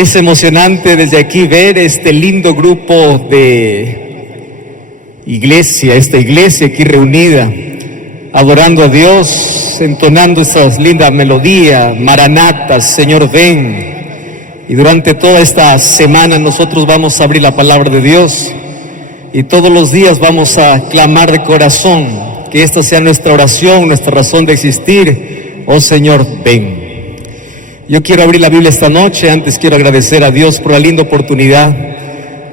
Es emocionante desde aquí ver este lindo grupo de iglesia, esta iglesia aquí reunida, adorando a Dios, entonando esa linda melodía, Maranata, Señor ven. Y durante toda esta semana nosotros vamos a abrir la palabra de Dios y todos los días vamos a clamar de corazón que esta sea nuestra oración, nuestra razón de existir. Oh Señor, ven. Yo quiero abrir la Biblia esta noche. Antes quiero agradecer a Dios por la linda oportunidad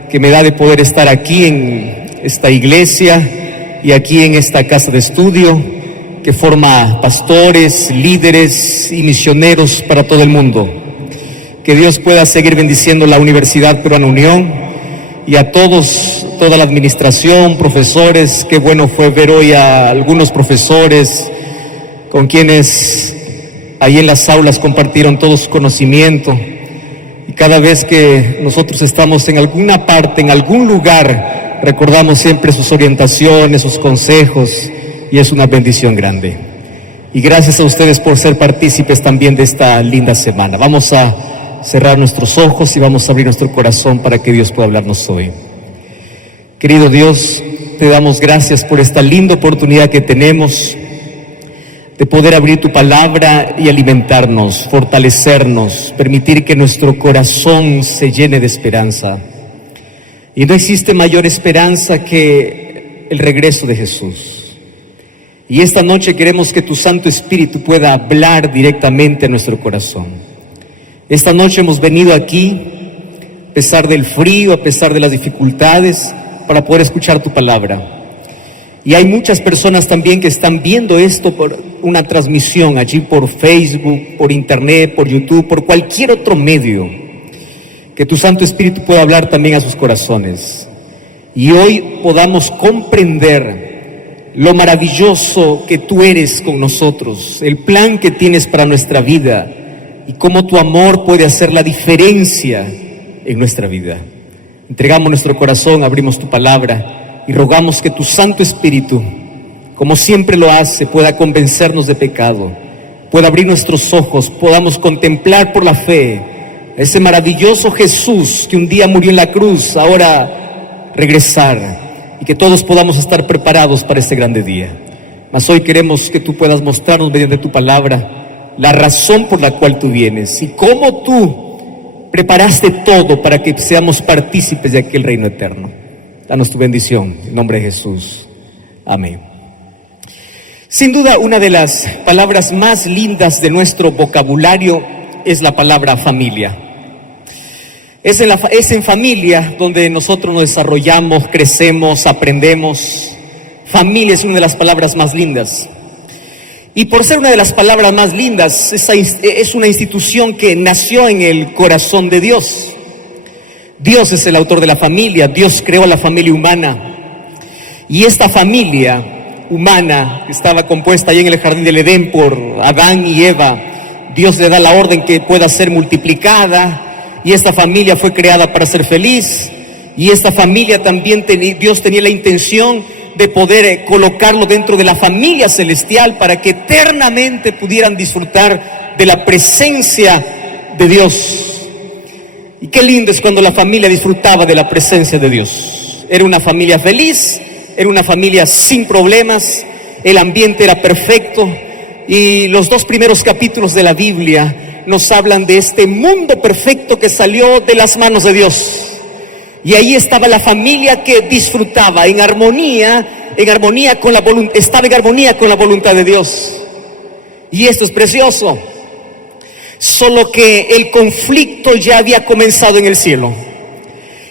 que me da de poder estar aquí en esta iglesia y aquí en esta casa de estudio que forma pastores, líderes y misioneros para todo el mundo. Que Dios pueda seguir bendiciendo la Universidad Peruana Unión y a todos, toda la administración, profesores. Qué bueno fue ver hoy a algunos profesores con quienes ahí en las aulas compartieron todo su conocimiento. Y cada vez que nosotros estamos en alguna parte, en algún lugar, recordamos siempre sus orientaciones, sus consejos, y es una bendición grande. Y gracias a ustedes por ser partícipes también de esta linda semana. Vamos a cerrar nuestros ojos y vamos a abrir nuestro corazón para que Dios pueda hablarnos hoy. Querido Dios, te damos gracias por esta linda oportunidad que tenemos de poder abrir tu palabra y alimentarnos, fortalecernos, permitir que nuestro corazón se llene de esperanza. Y no existe mayor esperanza que el regreso de Jesús. Y esta noche queremos que tu Santo Espíritu pueda hablar directamente a nuestro corazón. Esta noche hemos venido aquí, a pesar del frío, a pesar de las dificultades, para poder escuchar tu palabra. Y hay muchas personas también que están viendo esto por una transmisión allí por Facebook, por internet, por YouTube, por cualquier otro medio. Que tu Santo Espíritu pueda hablar también a sus corazones. Y hoy podamos comprender lo maravilloso que tú eres con nosotros, el plan que tienes para nuestra vida y cómo tu amor puede hacer la diferencia en nuestra vida. Entregamos nuestro corazón, abrimos tu palabra y rogamos que tu Santo Espíritu, como siempre lo hace, pueda convencernos de pecado, pueda abrir nuestros ojos, podamos contemplar por la fe ese maravilloso Jesús que un día murió en la cruz, ahora regresar, y que todos podamos estar preparados para este grande día. Mas hoy queremos que tú puedas mostrarnos mediante tu palabra la razón por la cual tú vienes y cómo tú preparaste todo para que seamos partícipes de aquel reino eterno. Danos tu bendición, en nombre de Jesús. Amén. Sin duda, una de las palabras más lindas de nuestro vocabulario es la palabra familia. Es en familia donde nosotros nos desarrollamos, crecemos, aprendemos. Familia es una de las palabras más lindas. Y por ser una de las palabras más lindas, es una institución que nació en el corazón de Dios. Dios es el autor de la familia, Dios creó la familia humana. Y esta familia humana que estaba compuesta ahí en el jardín del Edén por Adán y Eva, Dios le da la orden que pueda ser multiplicada, y esta familia fue creada para ser feliz. Y esta familia también Dios tenía la intención de poder colocarlo dentro de la familia celestial para que eternamente pudieran disfrutar de la presencia de Dios. Y qué lindo es cuando la familia disfrutaba de la presencia de Dios. Era una familia feliz, era una familia sin problemas, el ambiente era perfecto. Y los 2 primeros capítulos de la Biblia nos hablan de este mundo perfecto que salió de las manos de Dios. Y ahí estaba la familia que disfrutaba en armonía con la voluntad, estaba en armonía con la voluntad de Dios. Y esto es precioso. Solo que el conflicto ya había comenzado en el cielo.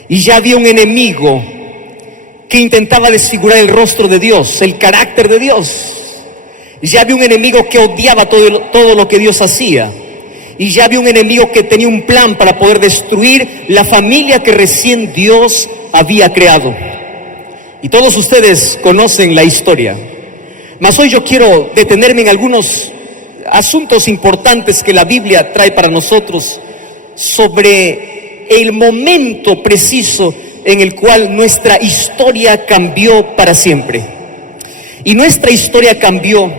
Y ya había un enemigo que intentaba desfigurar el rostro de Dios, el carácter de Dios. Y ya había un enemigo que odiaba todo lo que Dios hacía. Y ya había un enemigo que tenía un plan para poder destruir la familia que recién Dios había creado. Y todos ustedes conocen la historia. Mas hoy yo quiero detenerme en algunos asuntos importantes que la Biblia trae para nosotros sobre el momento preciso en el cual nuestra historia cambió para siempre. Y nuestra historia cambió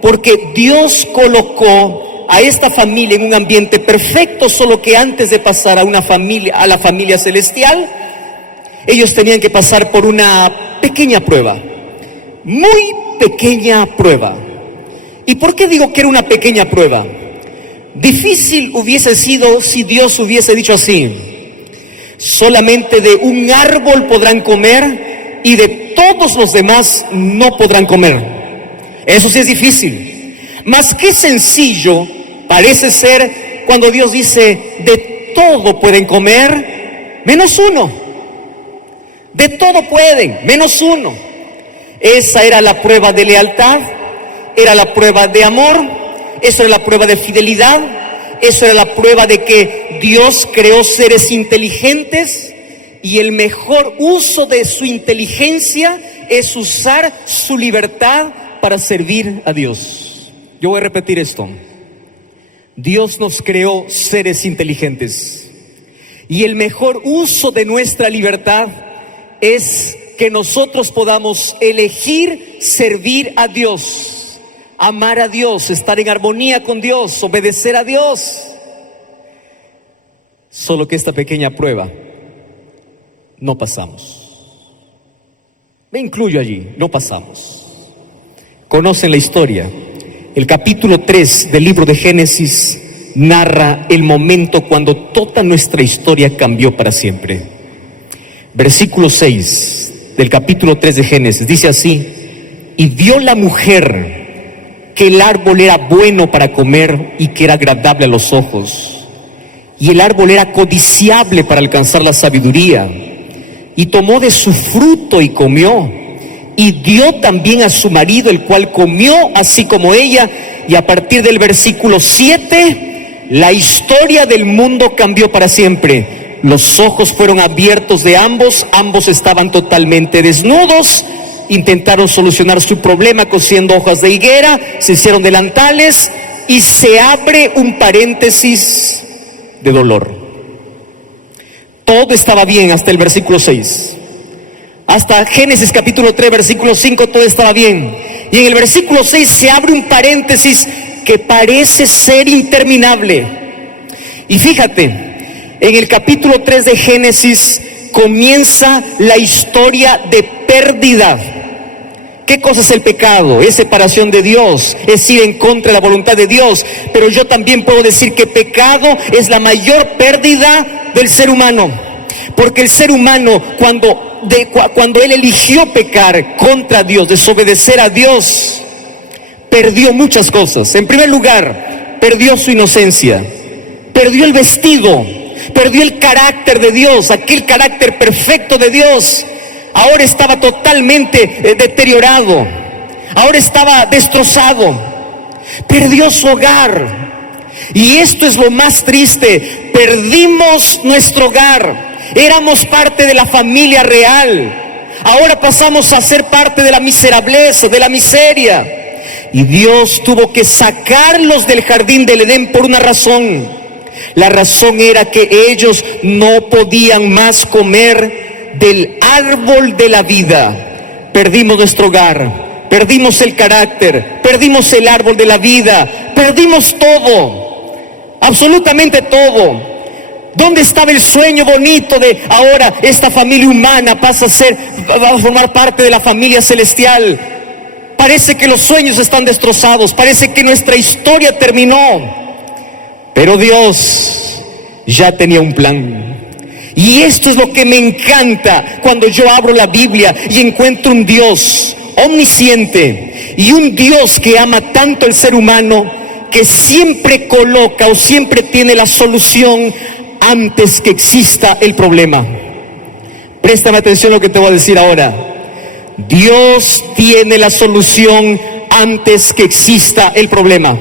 porque Dios colocó a esta familia en un ambiente perfecto, solo que antes de pasar a la familia celestial, ellos tenían que pasar por una pequeña prueba, muy pequeña prueba. ¿Y por qué digo que era una pequeña prueba? Difícil hubiese sido si Dios hubiese dicho así: solamente de un árbol podrán comer y de todos los demás no podrán comer. Eso sí es difícil. Mas qué sencillo parece ser cuando Dios dice: de todo pueden comer menos uno. De todo pueden menos uno. Esa era la prueba de lealtad, era la prueba de amor, esa era la prueba de fidelidad, esa era la prueba de que Dios creó seres inteligentes y el mejor uso de su inteligencia es usar su libertad para servir a Dios. Yo voy a repetir esto. Dios nos creó seres inteligentes y el mejor uso de nuestra libertad es que nosotros podamos elegir servir a Dios, amar a Dios, estar en armonía con Dios, obedecer a Dios. Solo que esta pequeña prueba no pasamos. Me incluyo allí, no pasamos. Conocen la historia. El capítulo 3 del libro de Génesis narra el momento cuando toda nuestra historia cambió para siempre. Versículo 6 del capítulo 3 de Génesis dice así: y vio la mujer que el árbol era bueno para comer y que era agradable a los ojos, y el árbol era codiciable para alcanzar la sabiduría, y tomó de su fruto y comió, y dio también a su marido, el cual comió así como ella. Y a partir del versículo 7, la historia del mundo cambió para siempre. Los ojos fueron abiertos de ambos, ambos estaban totalmente desnudos, intentaron solucionar su problema cosiendo hojas de higuera, se hicieron delantales y se abre un paréntesis de dolor. Todo estaba bien hasta el versículo 6. Hasta Génesis capítulo 3, versículo 5, todo estaba bien. Y en el versículo 6 se abre un paréntesis que parece ser interminable. Y fíjate, en el capítulo 3 de Génesis comienza la historia de pérdida. ¿Qué cosa es el pecado? Es separación de Dios, es ir en contra de la voluntad de Dios. Pero yo también puedo decir que pecado es la mayor pérdida del ser humano. Porque el ser humano, cuando él eligió pecar contra Dios, desobedecer a Dios, perdió muchas cosas. En primer lugar, perdió su inocencia, perdió el vestido, perdió el carácter de Dios, aquel carácter perfecto de Dios. Ahora estaba totalmente deteriorado, ahora estaba destrozado, perdió su hogar. Y esto es lo más triste: perdimos nuestro hogar. Éramos parte de la familia real, ahora pasamos a ser parte de la miserableza, de la miseria. Y Dios tuvo que sacarlos del jardín del Edén por una razón. La razón era que ellos no podían más comer del árbol de la vida. Perdimos nuestro hogar, perdimos el carácter, perdimos el árbol de la vida, perdimos todo, absolutamente todo. ¿Dónde estaba el sueño bonito de ahora esta familia humana va a formar parte de la familia celestial? Parece que los sueños están destrozados, parece que nuestra historia terminó. Pero Dios ya tenía un plan. Y esto es lo que me encanta cuando yo abro la Biblia y encuentro un Dios omnisciente y un Dios que ama tanto al ser humano, que siempre coloca o siempre tiene la solución antes que exista el problema. Préstame atención a lo que te voy a decir ahora. Dios tiene la solución antes que exista el problema.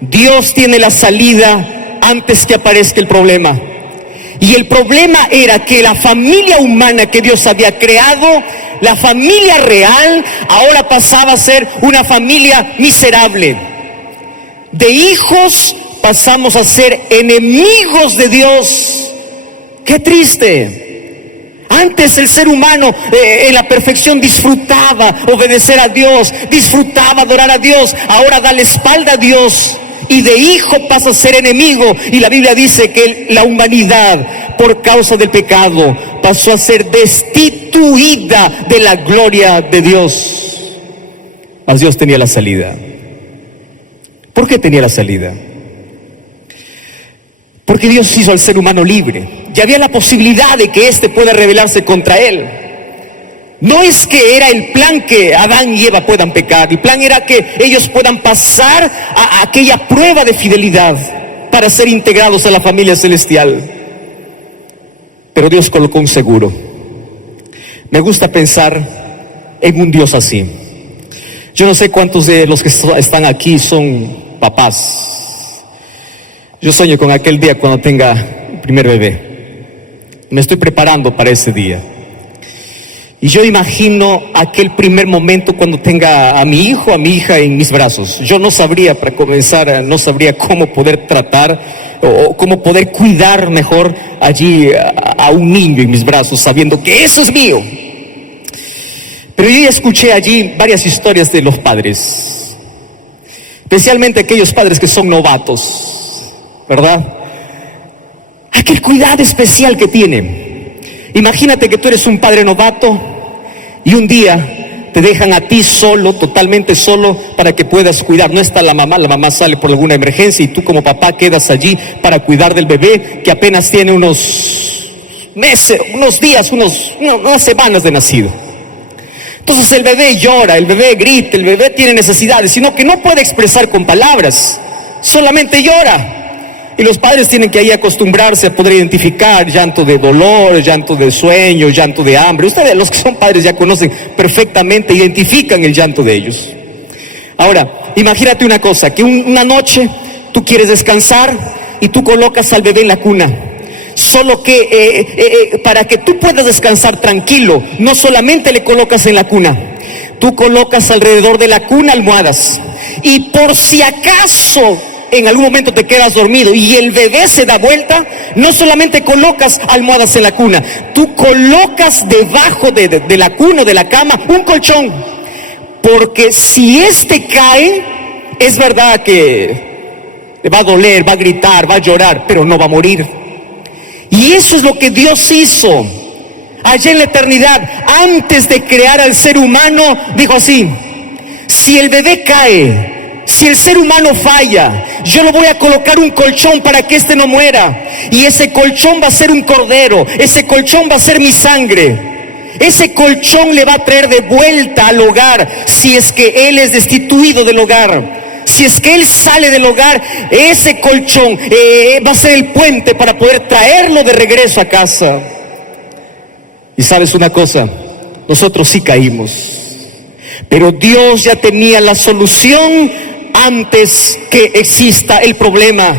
Dios tiene la salida antes que aparezca el problema. Y el problema era que la familia humana que Dios había creado, la familia real, ahora pasaba a ser una familia miserable. De hijos pasamos a ser enemigos de Dios. ¡Qué triste! Antes el ser humano en la perfección disfrutaba obedecer a Dios, disfrutaba adorar a Dios. Ahora da la espalda a Dios y de hijo pasa a ser enemigo. Y la Biblia dice que la humanidad, por causa del pecado, pasó a ser destituida de la gloria de Dios. Mas Dios tenía la salida. ¿Por qué tenía la salida? Porque Dios hizo al ser humano libre. Y había la posibilidad de que éste pueda rebelarse contra él. No es que era el plan que Adán y Eva puedan pecar. El plan era que ellos puedan pasar a aquella prueba de fidelidad para ser integrados a la familia celestial. Pero Dios colocó un seguro. Me gusta pensar en un Dios así. Yo no sé cuántos de los que están aquí son papás. Yo sueño con aquel día cuando tenga el primer bebé. Me estoy preparando para ese día. Y yo imagino aquel primer momento cuando tenga a mi hijo, a mi hija en mis brazos. Yo no sabría, para comenzar, no sabría cómo poder tratar o cómo poder cuidar mejor allí a un niño en mis brazos, sabiendo que eso es mío. Pero yo ya escuché allí varias historias de los padres, especialmente aquellos padres que son novatos, ¿verdad? Aquel cuidado especial que tienen. Imagínate que tú eres un padre novato y un día te dejan a ti solo, totalmente solo, para que puedas cuidar. No está la mamá sale por alguna emergencia y tú como papá quedas allí para cuidar del bebé que apenas tiene unos meses, unos días, unas semanas de nacido. Entonces el bebé llora, el bebé grita, el bebé tiene necesidades, sino que no puede expresar con palabras, solamente llora. Y los padres tienen que ahí acostumbrarse a poder identificar llanto de dolor, llanto de sueño, llanto de hambre. Ustedes, los que son padres, ya conocen perfectamente, identifican el llanto de ellos. Ahora, imagínate una cosa, que una noche tú quieres descansar y tú colocas al bebé en la cuna. Solo que para que tú puedas descansar tranquilo, no solamente le colocas en la cuna, tú colocas alrededor de la cuna almohadas. Y por si acaso en algún momento te quedas dormido y el bebé se da vuelta, no solamente colocas almohadas en la cuna, tú colocas debajo de la cuna o de la cama un colchón. Porque si este cae, es verdad que le va a doler, va a gritar, va a llorar, pero no va a morir. Y eso es lo que Dios hizo allá en la eternidad. Antes de crear al ser humano, dijo así: si el bebé cae, si el ser humano falla, yo le voy a colocar un colchón para que éste no muera. Y ese colchón va a ser un cordero, ese colchón va a ser mi sangre. Ese colchón le va a traer de vuelta al hogar si es que él es destituido del hogar. Si es que él sale del hogar, ese colchón va a ser el puente para poder traerlo de regreso a casa. Y sabes una cosa, nosotros sí caímos, pero Dios ya tenía la solución antes que exista el problema.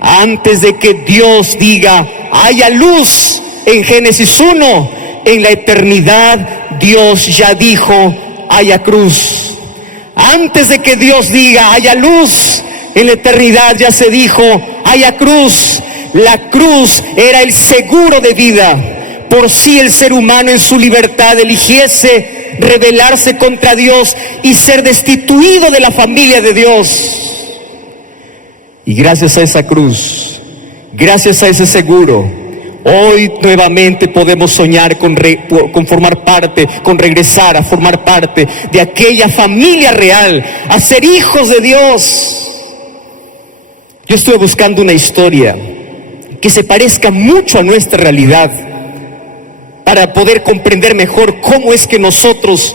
Antes de que Dios diga haya luz en Génesis 1, en la eternidad Dios ya dijo haya cruz. Antes de que Dios diga haya luz, en la eternidad ya se dijo haya cruz. La cruz era el seguro de vida por si el ser humano en su libertad eligiese rebelarse contra Dios y ser destituido de la familia de Dios. Y gracias a esa cruz, gracias a ese seguro, hoy nuevamente podemos soñar con formar parte, con regresar a formar parte de aquella familia real, a ser hijos de Dios. Yo estuve buscando una historia que se parezca mucho a nuestra realidad para poder comprender mejor cómo es que nosotros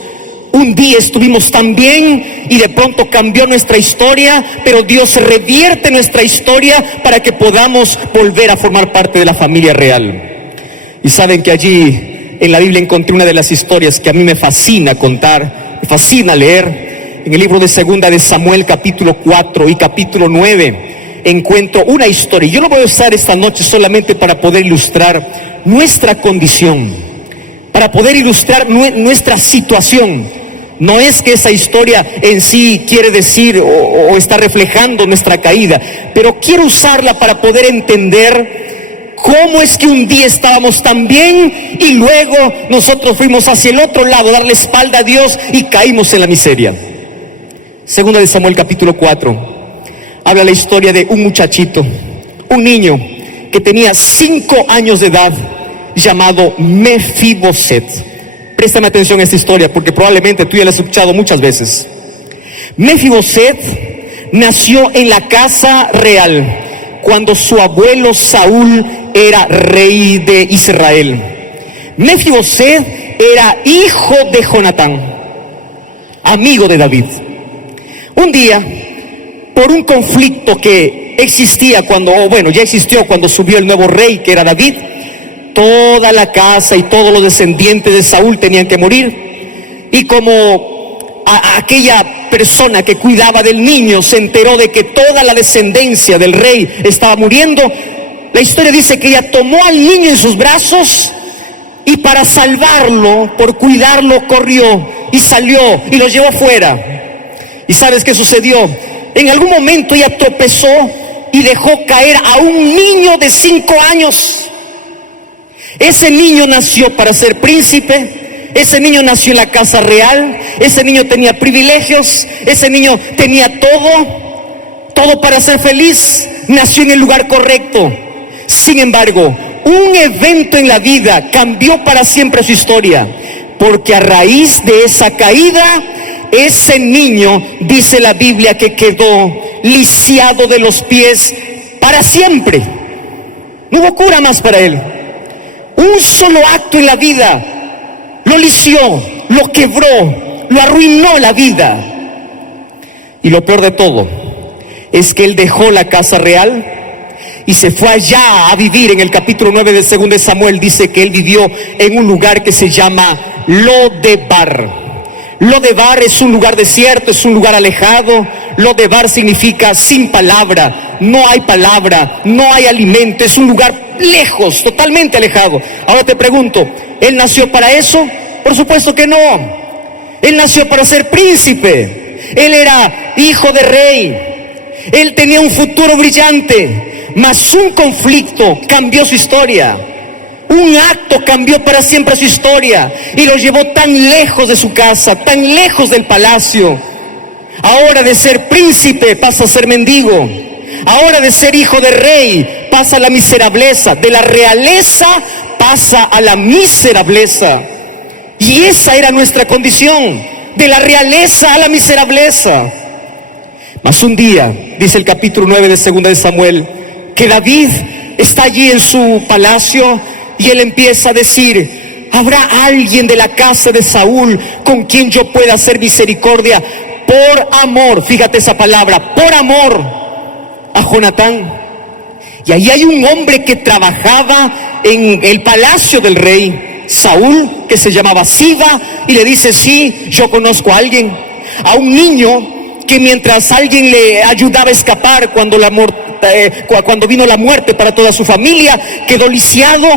un día estuvimos tan bien y de pronto cambió nuestra historia, pero Dios revierte nuestra historia para que podamos volver a formar parte de la familia real. Y saben que allí en la Biblia encontré una de las historias que a mí me fascina contar, me fascina leer. En el libro de Segunda de Samuel, capítulo 4 y capítulo 9, encuentro una historia. Yo lo voy a usar esta noche solamente para poder ilustrar nuestra condición, para poder ilustrar nuestra situación. No es que esa historia en sí quiere decir o está reflejando nuestra caída, pero quiero usarla para poder entender cómo es que un día estábamos tan bien y luego nosotros fuimos hacia el otro lado, darle espalda a Dios y caímos en la miseria. Segunda de Samuel capítulo 4. habla la historia de un muchachito, un niño que tenía 5 años de edad, llamado Mefiboset. Préstame atención a esta historia porque probablemente tú ya la has escuchado muchas veces. Mefiboset nació en la casa real cuando su abuelo Saúl era rey de Israel. Mefiboset era hijo de Jonatán, amigo de David. Un día, por un conflicto que existía ya existió cuando subió el nuevo rey, que era David, toda la casa y todos los descendientes de Saúl tenían que morir. Y como aquella persona que cuidaba del niño se enteró de que toda la descendencia del rey estaba muriendo, la historia dice que ella tomó al niño en sus brazos y para salvarlo, por cuidarlo, corrió y salió y lo llevó fuera. ¿Y sabes qué sucedió? En algún momento ella tropezó y dejó caer a un niño de 5 años. Ese niño nació para ser príncipe, ese niño nació en la casa real, ese niño tenía privilegios, ese niño tenía todo para ser feliz, nació en el lugar correcto. Sin embargo, un evento en la vida cambió para siempre su historia, porque a raíz de esa caída, ese niño, dice la Biblia, que quedó lisiado de los pies para siempre. No hubo cura más para él. Un solo acto en la vida lo lisió, lo quebró, lo arruinó la vida. Y lo peor de todo es que él dejó la casa real y se fue allá a vivir. En el capítulo 9 de 2 de Samuel dice que él vivió en un lugar que se llama Lodebar. Lodebar es un lugar desierto, es un lugar alejado. Lodebar significa sin palabra, no hay palabra, no hay alimento, es un lugar lejos, totalmente alejado. Ahora te pregunto, ¿él nació para eso? Por supuesto que no. Él nació para ser príncipe, él era hijo de rey, él tenía un futuro brillante, mas un conflicto cambió su historia. Un acto cambió para siempre su historia y lo llevó tan lejos de su casa, tan lejos del palacio. Ahora de ser príncipe pasa a ser mendigo. Ahora de ser hijo de rey pasa a la miserableza. De la realeza pasa a la miserableza. Y esa era nuestra condición, de la realeza a la miserableza. Mas un día, dice el capítulo 9 de 2 de Samuel, que David está allí en su palacio y él empieza a decir: ¿habrá alguien de la casa de Saúl con quien yo pueda hacer misericordia por amor? Fíjate esa palabra, por amor a Jonatán. Y ahí hay un hombre que trabajaba en el palacio del rey Saúl, que se llamaba Siba, y le dice: sí, yo conozco a alguien, a un niño que mientras alguien le ayudaba a escapar cuando vino la muerte para toda su familia, quedó lisiado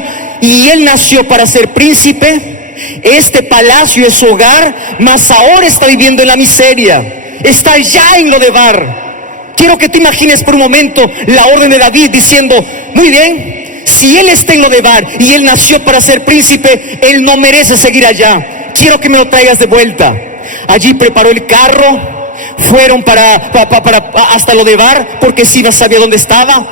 y él nació para ser príncipe. Este palacio es su hogar, mas ahora está viviendo en la miseria, está ya en Lodebar. Quiero que te imagines por un momento la orden de David diciendo: muy bien, si él está en Lodebar y él nació para ser príncipe, él no merece seguir allá, quiero que me lo traigas de vuelta. Allí preparó el carro, fueron hasta Lodebar, porque Siba sabía dónde estaba,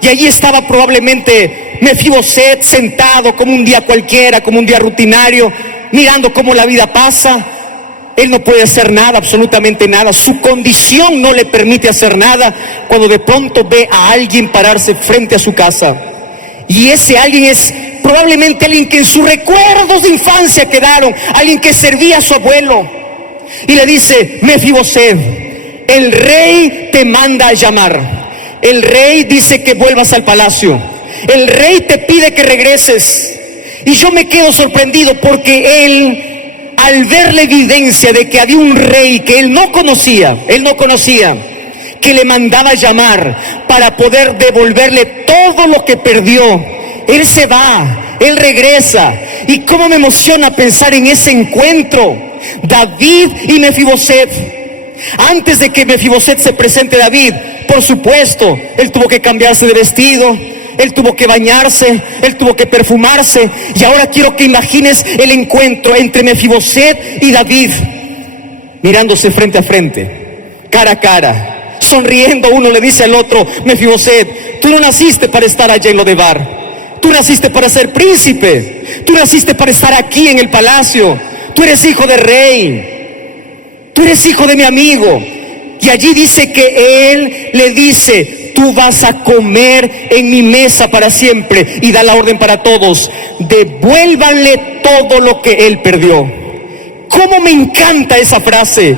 y allí estaba probablemente Mefiboset sentado como un día cualquiera, como un día rutinario, mirando cómo la vida pasa. Él no puede hacer nada, absolutamente nada, su condición no le permite hacer nada, cuando de pronto ve a alguien pararse frente a su casa, y ese alguien es probablemente alguien que en sus recuerdos de infancia quedaron, alguien que servía a su abuelo. Y le dice: Mefiboset, el rey te manda a llamar. El rey dice que vuelvas al palacio. El rey te pide que regreses. Y yo me quedo sorprendido porque él, al ver la evidencia de que había un rey que él no conocía, que le mandaba a llamar para poder devolverle todo lo que perdió, él se va, él regresa. Y cómo me emociona pensar en ese encuentro, David y Mefiboset. Antes de que Mefiboset se presente a David, por supuesto, él tuvo que cambiarse de vestido, él tuvo que bañarse, él tuvo que perfumarse. Y ahora quiero que imagines el encuentro entre Mefiboset y David, mirándose frente a frente, cara a cara, sonriendo, uno le dice al otro: Mefiboset, tú no naciste para estar allá en Lodebar, tú naciste para ser príncipe, tú naciste para estar aquí en el palacio, tú eres hijo de rey, tú eres hijo de mi amigo. Y allí dice que él le dice: tú vas a comer en mi mesa para siempre. Y da la orden para todos: devuélvanle todo lo que él perdió. ¿Cómo me encanta esa frase?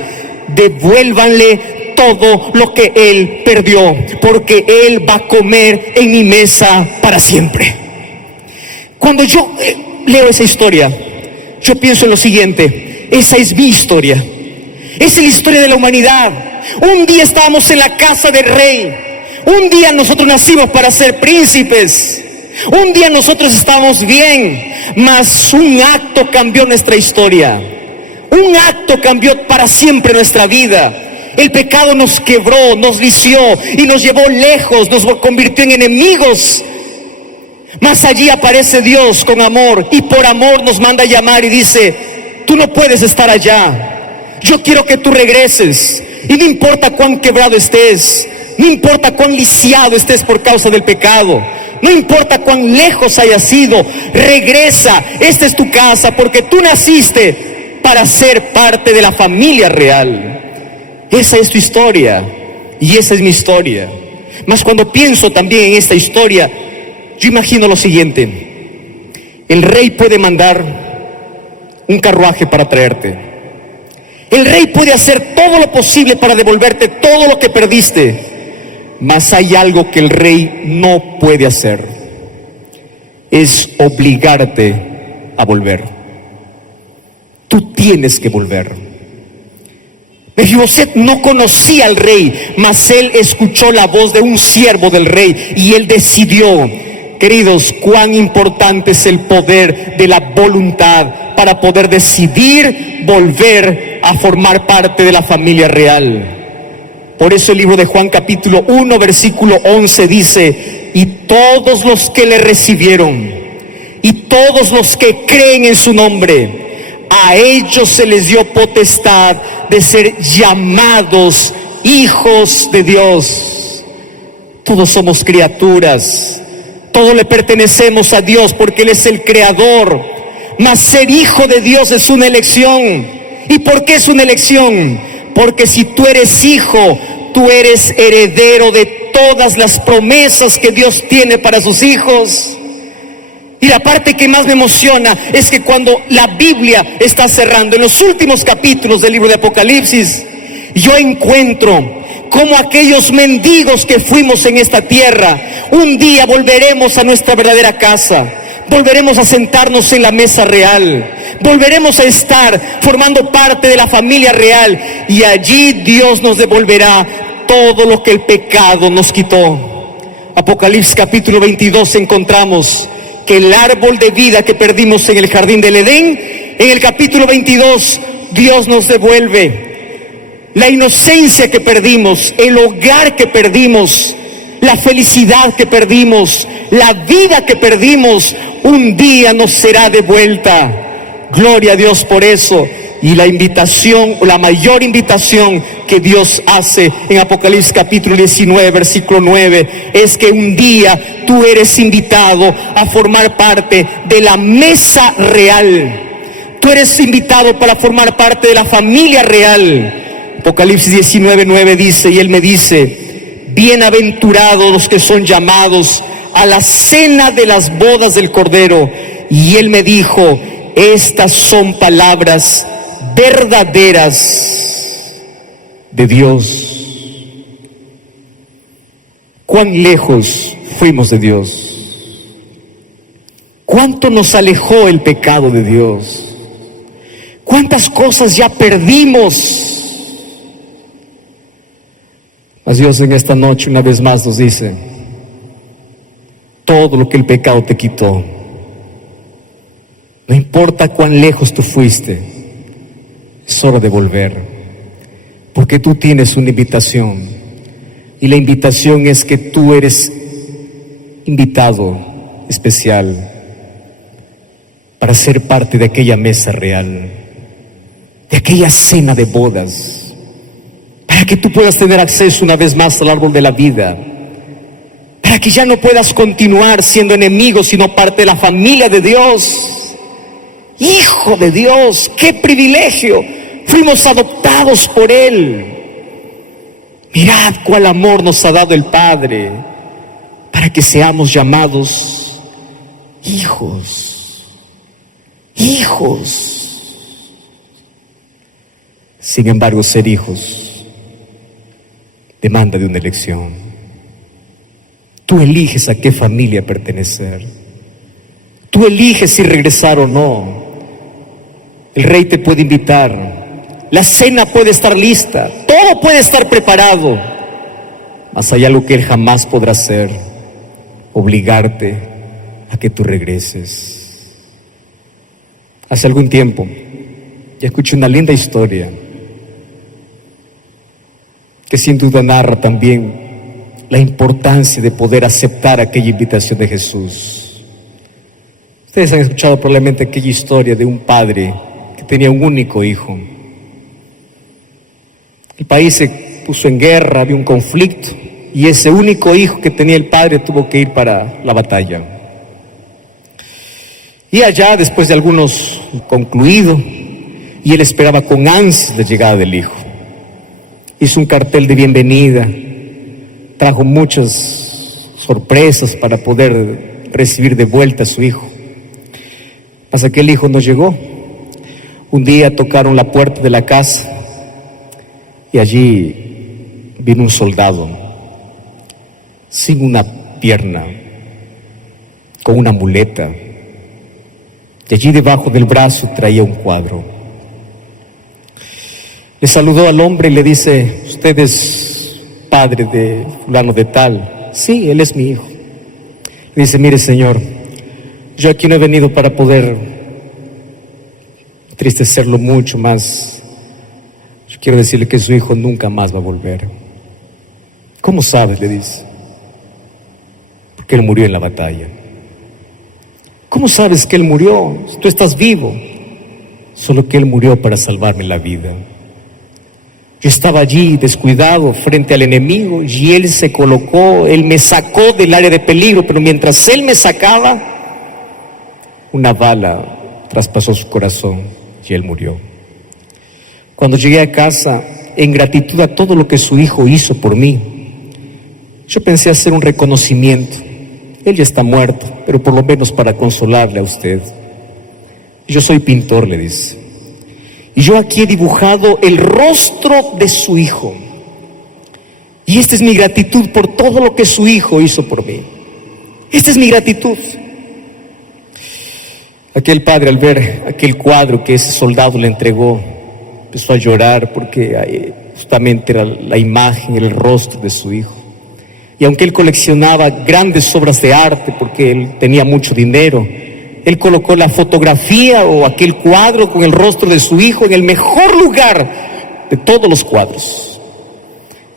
Devuélvanle todo lo que él perdió, porque él va a comer en mi mesa para siempre. Cuando yo leo esa historia, yo pienso en lo siguiente: esa es mi historia, esa es la historia de la humanidad. Un día estábamos en la casa del rey, un día nosotros nacimos para ser príncipes, un día nosotros estábamos bien, mas un acto cambió nuestra historia, un acto cambió para siempre nuestra vida. El pecado nos quebró, nos lició y nos llevó lejos, nos convirtió en enemigos. Mas allí aparece Dios con amor, y por amor nos manda a llamar y dice: tú no puedes estar allá, yo quiero que tú regreses. Y no importa cuán quebrado estés, no importa cuán lisiado estés por causa del pecado, no importa cuán lejos hayas ido, regresa. Esta es tu casa, porque tú naciste para ser parte de la familia real. Esa es tu historia y esa es mi historia. Mas cuando pienso también en esta historia, yo imagino lo siguiente: el rey puede mandar un carruaje para traerte. El rey puede hacer todo lo posible para devolverte todo lo que perdiste. Mas hay algo que el rey no puede hacer: es obligarte a volver. Tú tienes que volver. Mefiboset no conocía al rey, mas él escuchó la voz de un siervo del rey y él decidió. Queridos, cuán importante es el poder de la voluntad para poder decidir volver a formar parte de la familia real. Por eso el libro de Juan capítulo 1 versículo 11 dice: y todos los que le recibieron y todos los que creen en su nombre, a ellos se les dio potestad de ser llamados hijos de Dios. Todos somos criaturas, todos le pertenecemos a Dios porque Él es el creador. Mas ser hijo de Dios es una elección. ¿Y por qué es una elección? Porque si tú eres hijo, tú eres heredero de todas las promesas que Dios tiene para sus hijos. Y la parte que más me emociona es que cuando la Biblia está cerrando, en los últimos capítulos del libro de Apocalipsis, yo encuentro como aquellos mendigos que fuimos en esta tierra, un día volveremos a nuestra verdadera casa, volveremos a sentarnos en la mesa real, volveremos a estar formando parte de la familia real, y allí Dios nos devolverá todo lo que el pecado nos quitó. Apocalipsis capítulo 22 encontramos que el árbol de vida que perdimos en el jardín del Edén, en el capítulo 22 Dios nos devuelve. La inocencia que perdimos, el hogar que perdimos, la felicidad que perdimos, la vida que perdimos, un día nos será devuelta. Gloria a Dios por eso. Y la invitación, la mayor invitación que Dios hace en Apocalipsis capítulo 19, versículo 9, es que un día tú eres invitado a formar parte de la mesa real. Tú eres invitado para formar parte de la familia real. Apocalipsis 19, 9 dice, y él me dice: bienaventurados los que son llamados a la cena de las bodas del Cordero. Y él me dijo: estas son palabras verdaderas de Dios. Cuán lejos fuimos de Dios, cuánto nos alejó el pecado de Dios, cuántas cosas ya perdimos. Mas Dios en esta noche una vez más nos dice: todo lo que el pecado te quitó, no importa cuán lejos tú fuiste, es hora de volver, porque tú tienes una invitación, y la invitación es que tú eres invitado especial para ser parte de aquella mesa real, de aquella cena de bodas, para que tú puedas tener acceso una vez más al árbol de la vida, para que ya no puedas continuar siendo enemigo, sino parte de la familia de Dios, hijo de Dios. ¡Qué privilegio! Fuimos adoptados por Él. Mirad cuál amor nos ha dado el Padre, para que seamos llamados hijos. Hijos. Sin embargo, ser hijos demanda de una elección. Tú eliges a qué familia pertenecer. Tú eliges si regresar o no. El rey te puede invitar. La cena puede estar lista. Todo puede estar preparado. Mas hay algo que Él jamás podrá hacer: obligarte a que tú regreses. Hace algún tiempo ya escuché una linda historia que sin duda narra también la importancia de poder aceptar aquella invitación de Jesús. Ustedes han escuchado probablemente aquella historia de un padre que tenía un único hijo. El país se puso en guerra, había un conflicto, y ese único hijo que tenía el padre tuvo que ir para la batalla. Y allá, después de algunos concluido, y él esperaba con ansias la llegada del hijo. Hizo un cartel de bienvenida, trajo muchas sorpresas para poder recibir de vuelta a su hijo. Hasta que el hijo no llegó. Un día tocaron la puerta de la casa y allí vino un soldado sin una pierna, con una muleta, y allí debajo del brazo traía un cuadro. Le saludó al hombre y le dice: ¿usted es padre de fulano de tal? Sí, él es mi hijo. Le dice: mire, señor, yo aquí no he venido para poder entristecerlo mucho más. Yo quiero decirle que su hijo nunca más va a volver. ¿Cómo sabes?, le dice. Porque él murió en la batalla. ¿Cómo sabes que él murió? Tú estás vivo. Solo que él murió para salvarme la vida. Yo estaba allí descuidado frente al enemigo y él se colocó, él me sacó del área de peligro, pero mientras él me sacaba, una bala traspasó su corazón y él murió. Cuando llegué a casa, en gratitud a todo lo que su hijo hizo por mí, yo pensé hacer un reconocimiento. Él ya está muerto, pero por lo menos para consolarle a usted. Yo soy pintor, le dice. Y yo aquí he dibujado el rostro de su hijo. Y esta es mi gratitud por todo lo que su hijo hizo por mí. Esta es mi gratitud. Aquel padre, al ver aquel cuadro que ese soldado le entregó, empezó a llorar porque justamente era la imagen, el rostro de su hijo. Y aunque él coleccionaba grandes obras de arte porque él tenía mucho dinero, él colocó la fotografía o aquel cuadro con el rostro de su hijo en el mejor lugar de todos los cuadros.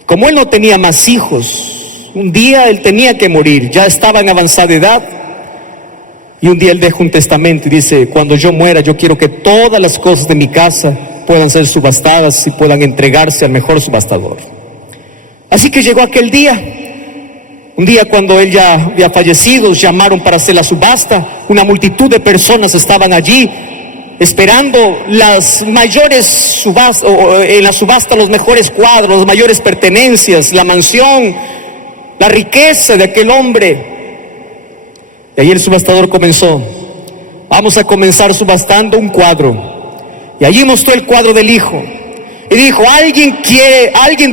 Como él no tenía más hijos, un día él tenía que morir, ya estaba en avanzada edad. Y un día él deja un testamento y dice: cuando yo muera, yo quiero que todas las cosas de mi casa puedan ser subastadas y puedan entregarse al mejor subastador. Así que llegó aquel día. Un día, cuando él ya había fallecido, llamaron para hacer la subasta. Una multitud de personas estaban allí esperando las mayores subastas, o en la subasta los mejores cuadros, las mayores pertenencias, la mansión, la riqueza de aquel hombre. Y ahí el subastador comenzó: vamos a comenzar subastando un cuadro. Y allí mostró el cuadro del hijo. Y dijo: ¿alguien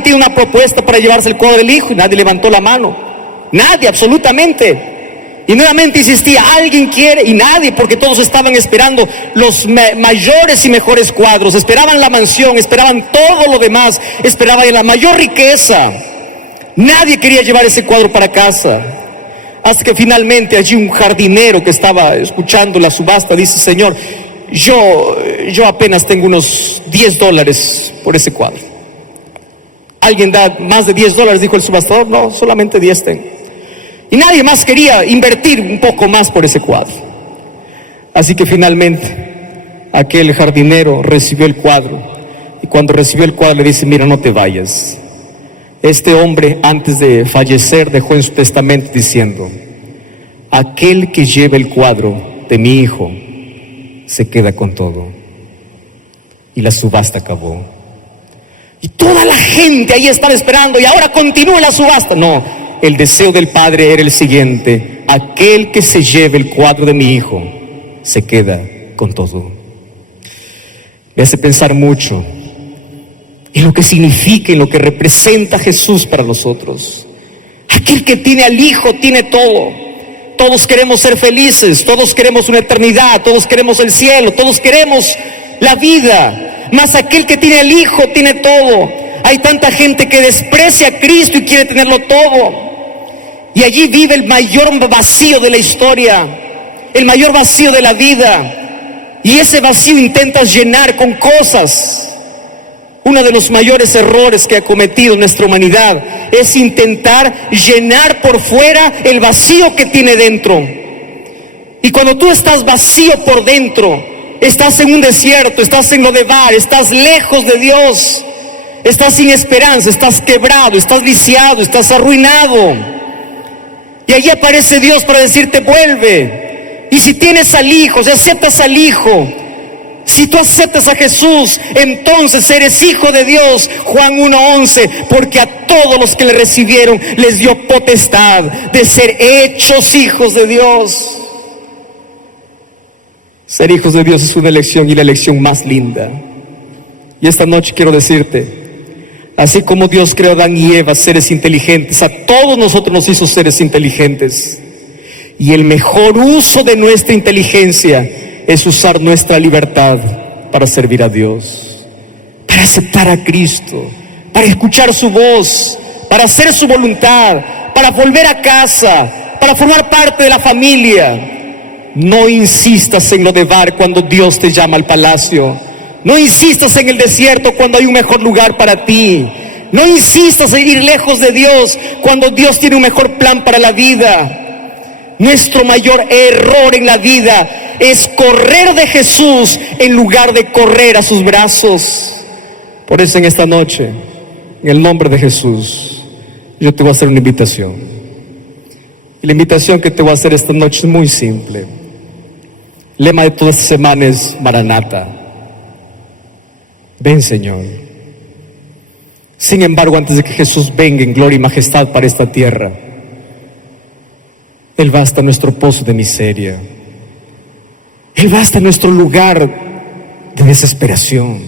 tiene una propuesta para llevarse el cuadro del hijo? Y nadie levantó la mano. Nadie, absolutamente. Y nuevamente insistía: ¿alguien quiere? Y nadie, porque todos estaban esperando los mayores y mejores cuadros. Esperaban la mansión, esperaban todo lo demás, esperaban la mayor riqueza. Nadie quería llevar ese cuadro para casa. Hasta que finalmente allí un jardinero que estaba escuchando la subasta dice: señor, yo apenas tengo unos $10 por ese cuadro. ¿Alguien da más de $10? Dijo el subastador. No, solamente 10 tengo. Y nadie más quería invertir un poco más por ese cuadro. Así que finalmente aquel jardinero recibió el cuadro Y cuando recibió el cuadro le dice: mira, no te vayas. Este hombre, antes de fallecer, dejó en su testamento diciendo: aquel que lleve el cuadro de mi hijo se queda con todo. Y la subasta acabó. Y toda la gente ahí estaba esperando, y ahora continúa la subasta. No, el deseo del padre era el siguiente: aquel que se lleve el cuadro de mi hijo se queda con todo. Me hace pensar mucho en lo que significa, en lo que representa Jesús para nosotros. Aquel que tiene al Hijo tiene todo. Todos queremos ser felices, todos queremos una eternidad, todos queremos el cielo, todos queremos la vida. Mas aquel que tiene al Hijo tiene todo. Hay tanta gente que desprecia a Cristo y quiere tenerlo todo. Y allí vive el mayor vacío de la historia, el mayor vacío de la vida. Y ese vacío intentas llenar con cosas. Uno de los mayores errores que ha cometido nuestra humanidad es intentar llenar por fuera el vacío que tiene dentro. Y cuando tú estás vacío por dentro, estás en un desierto, estás en Lodebar, estás lejos de Dios, estás sin esperanza, estás quebrado, estás viciado, estás arruinado. Y allí aparece Dios para decirte: vuelve. Y si tienes al Hijo, si aceptas al Hijo, si tú aceptas a Jesús, entonces eres hijo de Dios. Juan 1:11, porque a todos los que le recibieron les dio potestad de ser hechos hijos de Dios. Ser hijos de Dios es una elección, y la elección más linda. Y esta noche quiero decirte: así como Dios creó a Adán y Eva, seres inteligentes, a todos nosotros nos hizo seres inteligentes. Y el mejor uso de nuestra inteligencia es usar nuestra libertad para servir a Dios, para aceptar a Cristo, para escuchar su voz, para hacer su voluntad, para volver a casa, para formar parte de la familia. No insistas en Lodebar cuando Dios te llama al palacio. No insistas en el desierto cuando hay un mejor lugar para ti. No insistas en ir lejos de Dios cuando Dios tiene un mejor plan para la vida. Nuestro mayor error en la vida es correr de Jesús en lugar de correr a sus brazos. Por eso en esta noche, en el nombre de Jesús, yo te voy a hacer una invitación. Y la invitación que te voy a hacer esta noche es muy simple. El lema de toda esta semana es Maranata. Ven, Señor. Sin embargo, antes de que Jesús venga en gloria y majestad para esta tierra, Él va hasta nuestro pozo de miseria. Él va hasta nuestro lugar de desesperación.